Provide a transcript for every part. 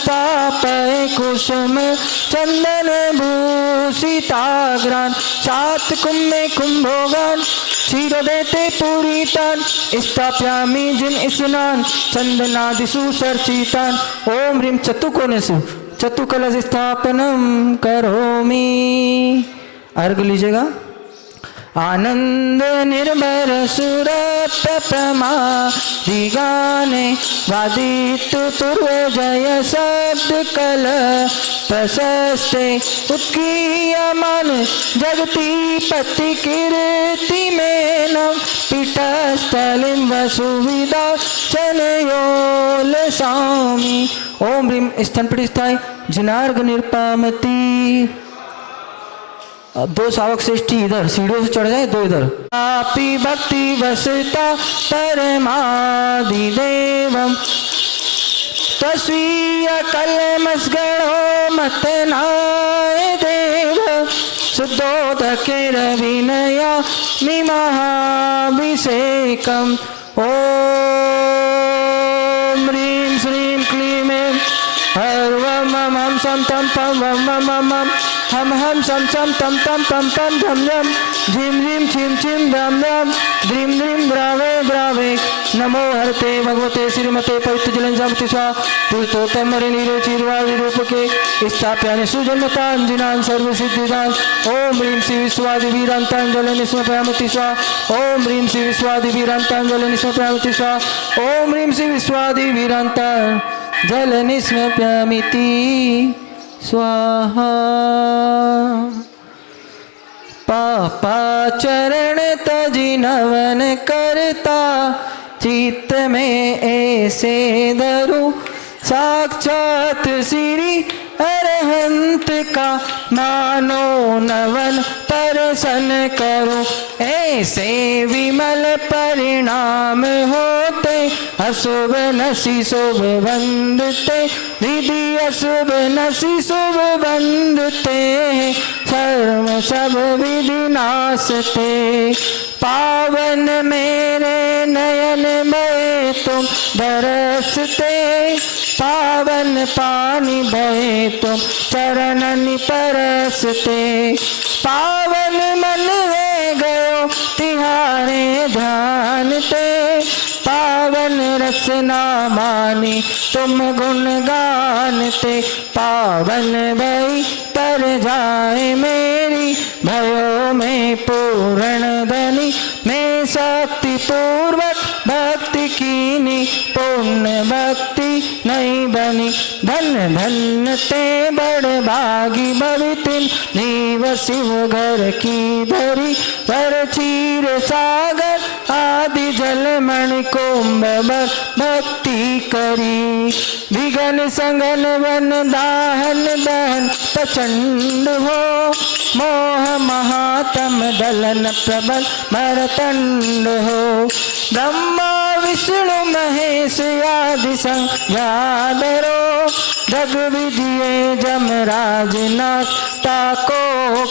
स्थापय कुसुम चंदन भूषिताग्रान सात कुंभे कुंभोगान क्षीर देते पूरी तान स्थाप्यामि जिन स्नान चंदनादिषु सर्चितान। ओम ह्रीं चतुकोणेषु चतुकलश स्थापनम करोमि। अर्घ लीजिएगा। आनंद निर्भर सुरत प्रमादि गाने वादित तुर्व जय शब्द कल प्रशस्ते उत्कीयमान जगती पति कीर्ति में नम पीठस्थलिं वसुविदा चनयोल स्वामी। ओम ह्रीं स्तन प्रतिष्ठाय जिनार्घ निर्पामति। दो शावक श्रेष्ठी इधर सीढ़ियों से चढ़ जाए, दो इधर। आपी भक्ति वसता परमादि देवम तस्वीय कलमस्गणो मतनाय देव शुद्धोदके रविनया महाभिषेकम। ओम ह्रीं श्रीं क्लीं ऐं हर्वं मम सम तम पम वम मम हम सम सम तम तम पम पम धम धम झिम झिम छिम छिम धम धम ध्रीम ध्रीम द्रावे द्रावे। नमो हरते भगवते श्रीमते पवित्र जलंजामति स्वा तीर्थोत्तम नीरोचिर्वाणि रूपके स्थाप्यानि सुजन्मतांजिनान् सर्वसिद्धिदान्। ओम ह्रीं श्री विश्वादिवीरान्ताञ्जलिं समर्पयामि स्वाहा। ओम ह्रीं श्री विश्वादिवीरान्ताञ्जलिं समर्पयामि स्वाहा। ओम ह्रीं श्री विश्वादिवीरान्ताञ्जलिं समर्पयामि स्वाहा। पापाचरण तजी नवन करता चित्त में ऐसे धरूं साक्षात श्री अरहंत का मानो नवन दर्शन करूं। ऐसे विमल परिणाम होते अशुभ नसी शुभ बंधते विधि अशुभ नसी शुभ बंधते सर्व सब विधि नाशते। पावन मेरे नयन में तुम बरसते पावन पानी बहे तुम चरणन परसते। पावन मन है गयो तिहारे ध्यानते पावन रसना मानी तुम गुण गानते। पावन भई तर जाए मेरी भयो में पूर्ण धनी मैं शक्ति पूर्वक भक्ति कीनी पूर्ण भक्ति नहीं बनी। धन धन ते बड़ भागी भवितिन जीव शिव घर की धरी पर चीर सागर आदि जल मणि कुंभ भक्ति करी। विघन संगन वन दाहन दहन प्रचंड हो मोह महातम दलन प्रबल मरतंड हो। ब्रह्मा विष्णु महेश आदि संज्ञाधरो जग विदिये जमराज नाथा को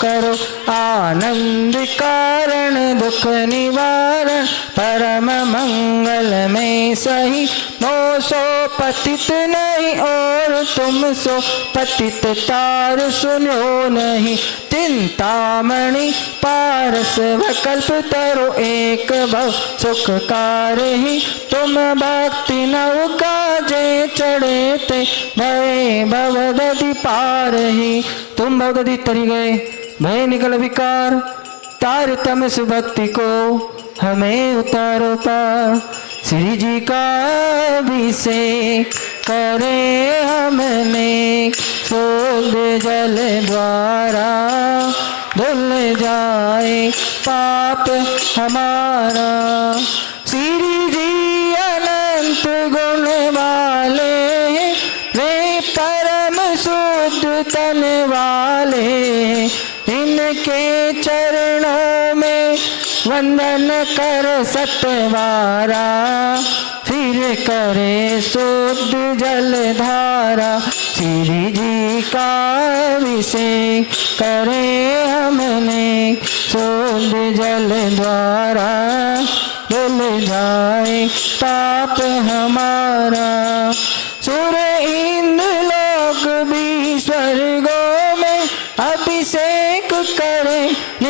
करो। आनंद कारण दुख निवारण परम मंगल में सही मोसो पतित नहीं और तुम सो पतित तार सुनो नहीं। चिंतामणि पारस वकल्प तरो एक भव सुख कारहि तुम भक्ति नौका जे चढ़े ते भय भवदधि पारहि। तुम भवदधि तरी गए भय निकल विकार तार तम सुभक्ति को हमें उतारो पार। श्री जी का अभिषेक करे हमने शोध जल द्वारा धुल जाए पाप हमारा। श्री जी अनंत गुण वाले वे परम शुद्ध तन वाले इनके चरणों में वंदन कर सतवारा फिर करे शुद्ध जल धारा। श्री जी का अभिषेक करे हमने शुद्ध जल द्वारा धुल जाए पाप हमारा। सुर इंद्र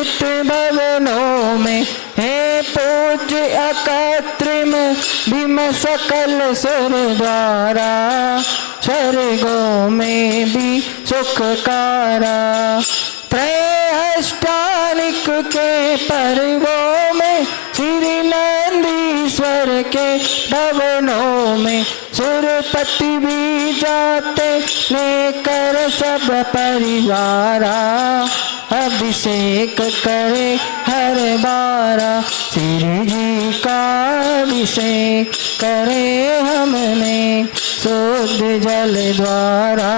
नित्य भवनों में हे पूज्य अकत्रिम भीम सकल सुर द्वारा स्वर्गों में भी सुखकारा त्रयष्टानिक के पर्वों में श्री नंदीश्वर के भवनों में सुरपति भी जाते लेकर सब परिवारा अभिषेक करे हर बारा श्री जी का अभिषेक करे हमने शुद्ध जल द्वारा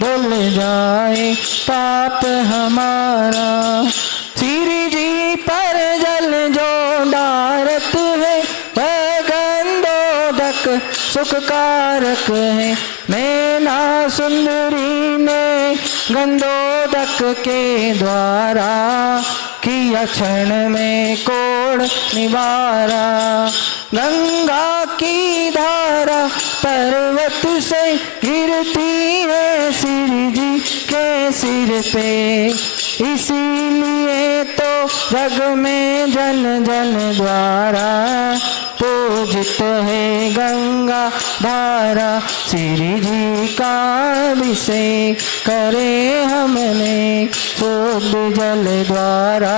धुल जाए पाप हमारा श्री जी पर जल जो डारत है वह गंधोदक सुखकारक है नैना सुंदरी ने गंधोदक के द्वारा किया क्षण में कोड़ निवारा गंगा की धारा पर्वत से गिरती है श्री जी के सिर पे इसीलिए तो जग में जन जन द्वारा पूजित है गंगा धारा श्री जी का अभिषेक करे हमने शुद्ध जल द्वारा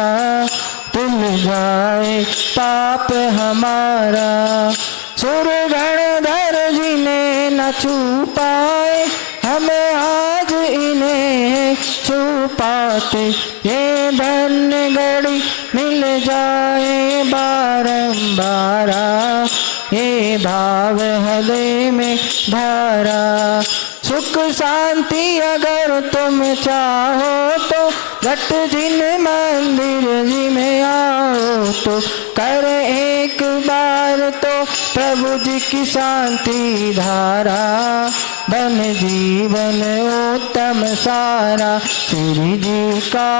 धुल जाए पाप हमारा सुरगणधर जी ने न छुपाए हमें आज इन्हें छुपाते ये धन्य घड़ी मिल जाए बारंबारा ये भाव हृदय में धारा सुख शांति अगर तुम चाहो तो घट जिन मंदिर जी में आओ तो कर एक बार तो प्रभु जी की शांति धारा बन जीवन उत्तम सारा श्री जी का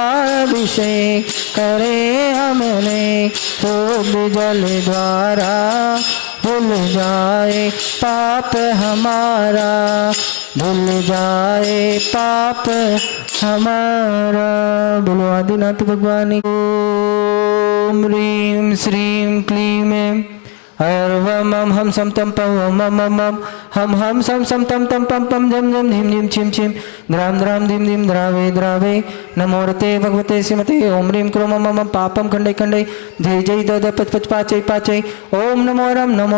अभिषेक करे हमने शुद्ध जल द्वारा धुल जाए पाप हमारा धुल जाए पाप हमारा। बोलो आदिनाथ भगवान की। ओम ह्रीं श्रीं क्लीं हर वम हम सम तम पम मम मम हम सम सम तम तम पम पम झम झम धीम धीम छिम छिम द्राम द्राम धीम धीम द्रावे द्रावे नमोरते भगवते श्रीमते ओम ह्रीं क्रोम मम पापम खंडे खंडे जय जय द पच पच पाचय पाचय ओम नमो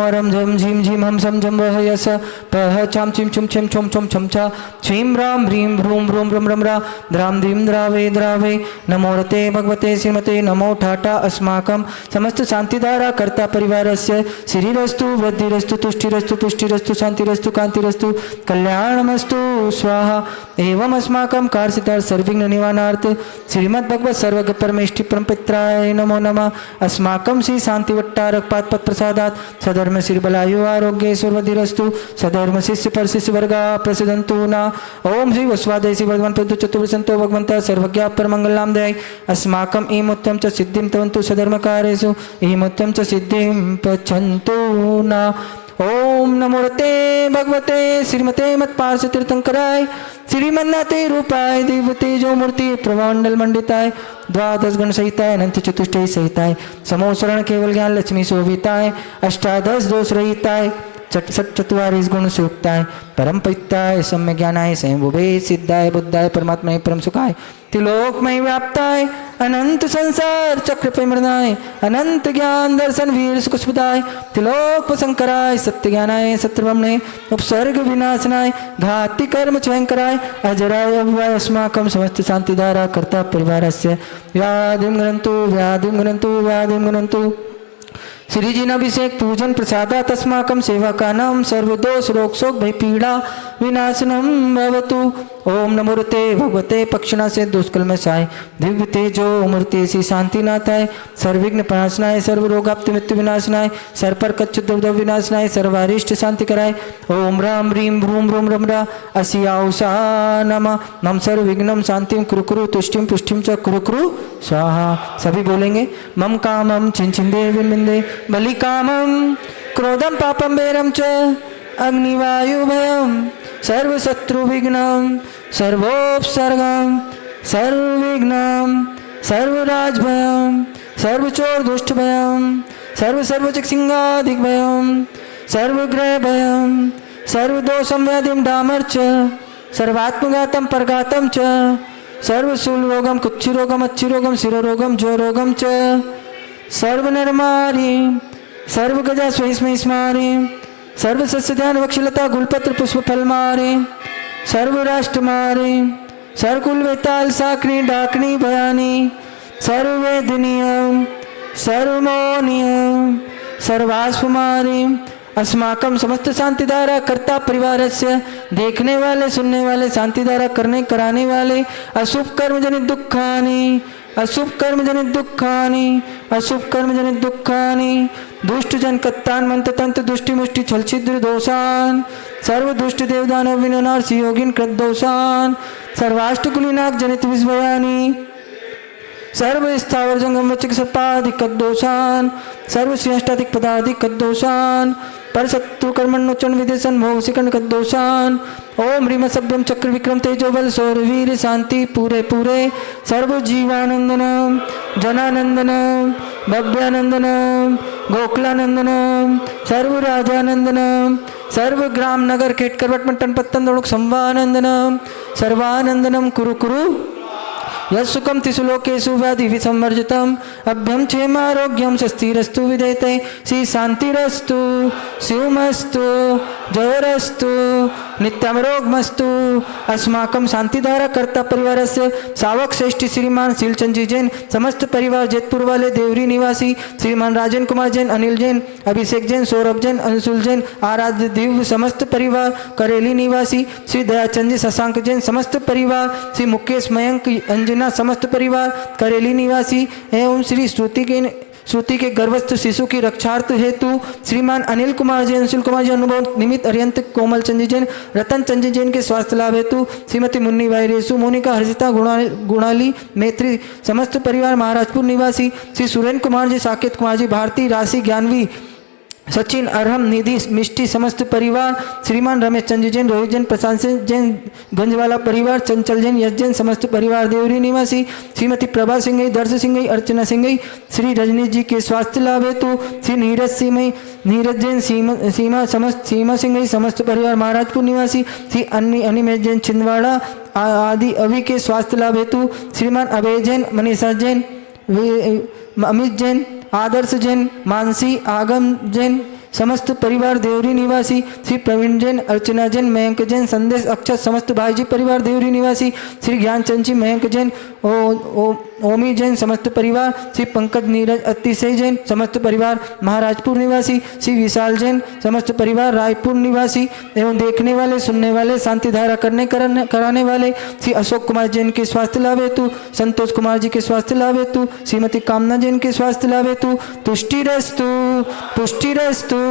रम झम झीम झीम हम सम झम वह यस पह छाम छिम छुम छिम छुम छुम छम छा छीम राम ह्रीं भ्रूम भ्रूम रम रम रा द्राम धीम द्रावे द्रावे नमोरते भगवते श्रीमते नमो ठाटा अस्माकं समस्त शांतिधारा कर्ता परिवारस्य श्रीरस्तु वृद्धिरस्तु तुष्टिरस्तु पुष्टिरस्तु शांतिरस्तु कांतिरस्तु कल्याणमस्तु स्वाहा एवं अस्माकं कार्सितार सर्विघ्न निवारणार्थ श्रीमद् भगवत सर्वज्ञ परमेष्टि परमपित्राय नमो नमः अस्माकं श्री शांतिवट्टारक पाद पद प्रसादात सधर्म श्री बलायु आरोग्य सर्वधिरस्तु सधर्म शिष्य पर शिष्य वर्गा प्रसिद्धंतु ना ओम श्री वस्वादेशी वर्धमान प्रतु चतुर्संतो भगवंता सर्वज्ञ परमंगलाम दयाय अस्माकं ईमुत्तम च सिद्धिं तवन्तु सधर्म कार्येषु ईमुत्तम च सिद्धिं पच्छन्तु ना ओम नमोरते भगवते श्रीमते मत्पार्श्व तीर्थंकराय श्रीमन्नाथे रूपाय दिव्यते जो मूर्ति प्रभामंडल मंडिताय द्वादश गण सहिताय अनंत चतुष्टय सहिताय समोसरण केवल ज्ञान लक्ष्मी शोभिताय अष्टादश दोष रहिताय चतुवारिश गुण सुक्ताय परम पिताय सम्य ज्ञानाय स्वयंभुवे सिद्धाय बुद्धाय परमात्माय परम सुखाय त्रिलोकमय व्याप्ताय अनंत संसार चक्र पे मृणाय अनंत ज्ञान दर्शन वीर सुखदाय त्रिलोक शंकराय सत्य ज्ञानाय सत्यब्रह्मणे उपसर्ग विनाशनाय घाति कर्म स्वयंकराय अजराय अव्यय अस्माकं समस्त शांतिधारा कर्ता परिवारस्य व्याधिं गणन्तु श्री जी अभिषेक पूजन प्रसादात अस्माकं सेवकानां सर्वदोष रोग शोक भय पीड़ा विनाशनम भवतु ओम नमोरते भगवते पक्षिणा से दुष्कलमशाय दिव्य तेजो मूर्ति ऐसी शांति नाथाय सर्विघ्न प्रणाशनाय सर्व रोगाप्ति मृत्यु विनाशनाय सर पर कच्छ विनाशनाय सर्वारिष्ट शांति कराय ओम राम ह्रीं भ्रूम भ्रूम रम रा असियाउषा नमः मम सर्वविघ्नं शांतिं कुरु तुष्टिं पुष्टिं च कुरु स्वाहा। सभी बोलेंगे मम कामं छिंछिंदे विंदे बलिकामं क्रोधं पापं बेरं च अग्निवायुभयं सर्वशत्रुविघ्नं सर्वोपसर्गं सर्वविघ्नं सर्वराजभयं सर्वचोर दुष्टभयं सर्वचक्षिंगादिभयं सर्वग्रहभयं सर्वदोषं व्याधिं डामर्च सर्वात्मघातं परघातं च सर्वशूलरोगं कुक्षिरोगं अच्छिरोगं शिरोरोगं ज्वरोगं च सर्वनरमारी सर्वगजा स्वहिस्महिस्मारी सर्वसस्यध्यान वक्षलता गुलपत्र पुष्पफलमारी सर्वराष्ट्रमारी सर्वकुलवेताल साकनी डाकनी भयानी सर्ववेदनीयं सर्वमोनियं सर्वास्वमारी अस्माकं समस्त शांतिधारा कर्ता परिवारस्य देखने वाले सुनने वाले शांतिधारा करने कराने वाले अशुभ कर्म जनित दुखानि अशुभ कर्म जनित दुखानि अशुभ कर्म जनित दुखानि दुष्ट जन कत्तान मंत्र तंत्र दुष्टि मुष्टि छल छिद्र दोषान सर्व दुष्ट देवदानव विनोनार्षि योगिन कृत दोषान सर्वाष्टकुलीनाग जनित विस्वयानि सर्व स्थावर जंगम वचिक सपाधिक दोषान सर्व श्रेष्ठाधिक पदाधिक दोषान पर शत्रु कर्मण्योचन विदेशन भोगसिकन दोषान ओम ह्रीम सभ्यम चक्र विक्रम तेजो बल सौर वीर शांति पूरे पूरे सर्व जीवानंदनम जनानंदनम भव्यानंदनम गोकुलानंदनम सर्व राजानंदनम सर्व ग्राम नगर खेट करवट मट्टन पत्तन दोड़क संवानंदनम सर्वानंदनम कुरु कुरु यस्सुखं तिसुलोकेषु व्याधिविसंवर्जितम् अभ्यं क्षेमारोग्यं स्वस्तिरस्तु विधेते श्री शांतिरस्तु शिवमस्तु जयरस्तु नित्यमरोगमस्तु अस्माकं शांतिधारा कर्ता परिवारस्य सावक श्रेष्ठी श्रीमान शीलचंद जी जैन समस्त परिवार जेतपुर वाले देवरी निवासी श्रीमान राजन कुमार जैन अनिल जैन अभिषेक जैन सौरभ जैन अंशुल जैन आराध्य दिव्य समस्त परिवार करेली निवासी श्री दयाचंद जी शशांक जैन समस्त परिवार श्री मुकेश मयंक अंजना समस्त परिवार करेली निवासी एवं श्री श्रुति के गर्भस्थ शिशु की रक्षार्थ हेतु श्रीमान अनिल कुमार जैन अंशुल कुमार जी अनुभव निमित्त अरियंत कोमल चंदी जैन रतन चंदी जैन के स्वास्थ्य लाभ हेतु श्रीमती मुन्नी भाई रेसु मोनिका हर्षिता गुणाली मैत्री समस्त परिवार महाराजपुर निवासी श्री सुरेंद्र कुमार जी साकेत कुमार जी भारती राशि ज्ञानवी सचिन अरहम निधि मिष्टी समस्त परिवार श्रीमान रमेश चंद्र जैन रोहित जैन प्रशांत जैन गंजवाला परिवार चंचल जैन यश जैन समस्त परिवार देवरी निवासी श्रीमती प्रभा सिंह दर्श सिंह अर्चना सिंह श्री रजनीश जी के स्वास्थ्य लाभ हेतु श्री नीरज जैन सीमा सिंह समस्त परिवार महाराजपुर निवासी श्री अनिमेश जैन छिंदवाड़ा आदि अभी के स्वास्थ्य लाभ हेतु श्रीमान अभय जैन मनीषा जैन अमित जैन आदर्श जैन मानसी आगम जैन समस्त परिवार देवरी निवासी श्री प्रवीण जैन अर्चना जैन मयंक जैन संदेश अक्षत समस्त भाईजी परिवार देवरी निवासी श्री ज्ञानचंद जी मयंक जैन ओमी जैन समस्त परिवार श्री पंकज नीरज अतिशय जैन समस्त परिवार महाराजपुर निवासी श्री विशाल जैन समस्त परिवार रायपुर निवासी एवं देखने वाले सुनने वाले शांति धारा कराने वाले श्री अशोक कुमार जैन के स्वास्थ्य लाभ हेतु संतोष कुमार जी के स्वास्थ्य लाभ हेतु श्रीमती कामना जैन के स्वास्थ्य लाभ हेतु तुष्टिरस्तु पुष्टिरस्तु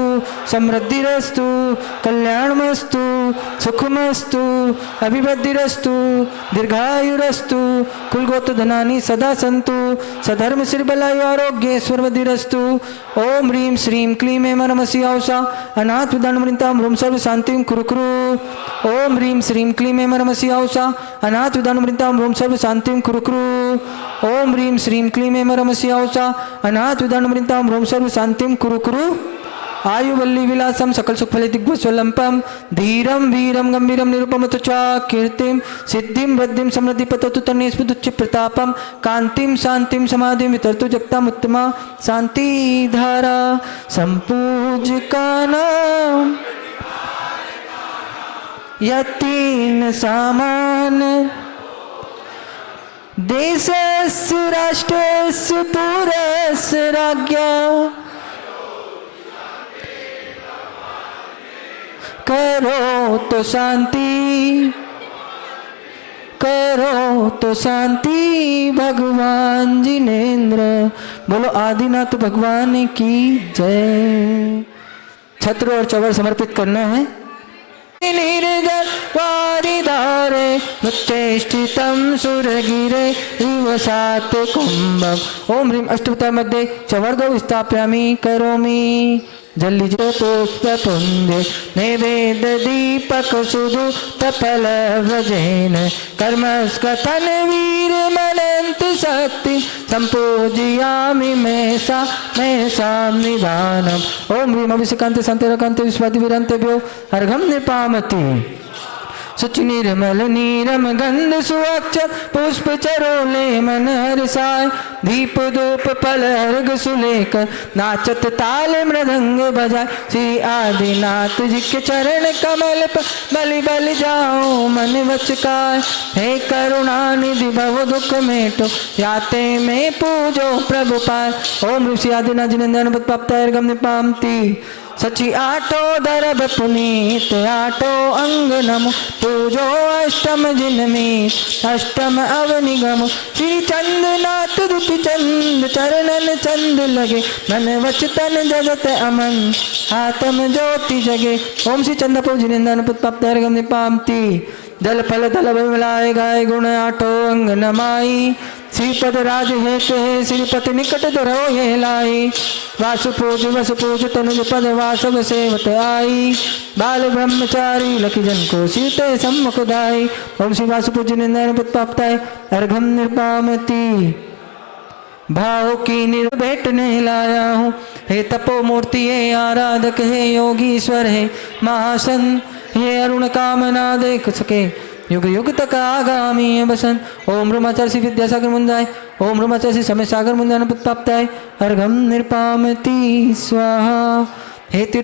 समृद्धिरस्तु कल्याणमस्तु सुखमस्तु अभिवृद्धिरस्तु दीर्घायुरस्तु कुलगोत्र धनानि सदा सन्तु सधर्म श्रीबलायु आरोग्य स्वरवधिरस्तु ओम ह्रीं श्रीं क्लीं ऐं नमसि औषा अनाथ विदानुमृतां ह्रूं सर्व शांतिं कुरु कुरु ओम ह्रीं श्रीं क्लीं ऐं नमसि औषा अनाथ विदानुमृतां ह्रूं सर्व शांतिं कुरु कुरु ओम ह्रीं श्रीं क्लीं ऐं नमसि औषा अनाथ विदानुमृतां ह्रूं सर्व शांतिं कुरु कुरु आयुवल्ली विलासम सकल सुखफले दिग्वस्वलंपम धीरम वीरम गंभीरम निरुपम तुच्छा कीर्तिम सिद्धिम वृद्धिम समृद्धि पततु तन्निस्फुदुच्च प्रतापम कांतिम शांतिम समाधिम वितरतु जगताम उत्तमा शांति धारा संपूज्यका नाम यतीन सामान देशस्य राष्ट्रस्य पुरस्य राज्ञा करो तो शांति भगवान जिनेन्द्र बोलो आदिनाथ भगवान की जय। छत्र और चवर समर्पित करना है। निर्जवारिधारे मुच्चेष्टितं सुरगिरे इव सात कुंभम ओम ह्रीं अष्टवक्र मध्ये चवर्गौ स्थापयामि करोमि जलिजो पुष्प पुंजे नैवेद दीपक सुदु तपल व्रजेन कर्मस्कथन वीर मनंत शक्ति संपूजयामि मैं सा निधानम। ओम ह्रीम अभिषेकांत संतरकांत विस्वाति विरंतेभ्यो अर्घम निपामति। शुचि निर्मल नीरम गंध सुअक्षत पुष्प चरोले मन हर्षाय दीप धूप फल अर्घ सुलेकर नाचत ताल मृदंग बजाय श्री आदिनाथ जी के चरण कमल पर बलि बलि जाओ मन वचकाय। हे करुणा निधि भव दुख मेटो याते में पूजो प्रभु पाय। ओम ऋषि आदिनाथ जी नंदन प्राप्त अर्घम निपामति। सची आटो दरब पुनीत आटो अंग नमो पूजो अष्टम जिनमी अष्टम अवनिगम। श्री चंदनाथ दुपि चंद चरणन चंद लगे मन वचतन जगत अमन आत्म ज्योति जगे। ओम श्री चंद्रपो जिनेन्द्र प्राप्त अर्घम निपामति। जल फल तल मिलाए गाय गुण आठो अंग नमाई श्रीपद राज हेते श्रीपति निकट धरो ये लाई। वासु पूज तनुज पद वासव सेवत आई बाल ब्रह्मचारी लखी जन को सीते सम्मुख दाई। ओम श्री वासु पूज निंदन प्राप्ताय अर्घम निपामति। भाव की निर्भेटने लाया हूँ हे तपो मूर्ति हे आराधक हे योगीश्वर हे महासन हे अरुण कामना देख सके युग युग तक आगामी बसन। ओम ब्रह्मचारी श्री विद्यासागर मुंदाय ओम ब्रह्मचारी श्री समय सागर मुंदान प्राप्ताय अर्घम निपामति स्वाहा। हे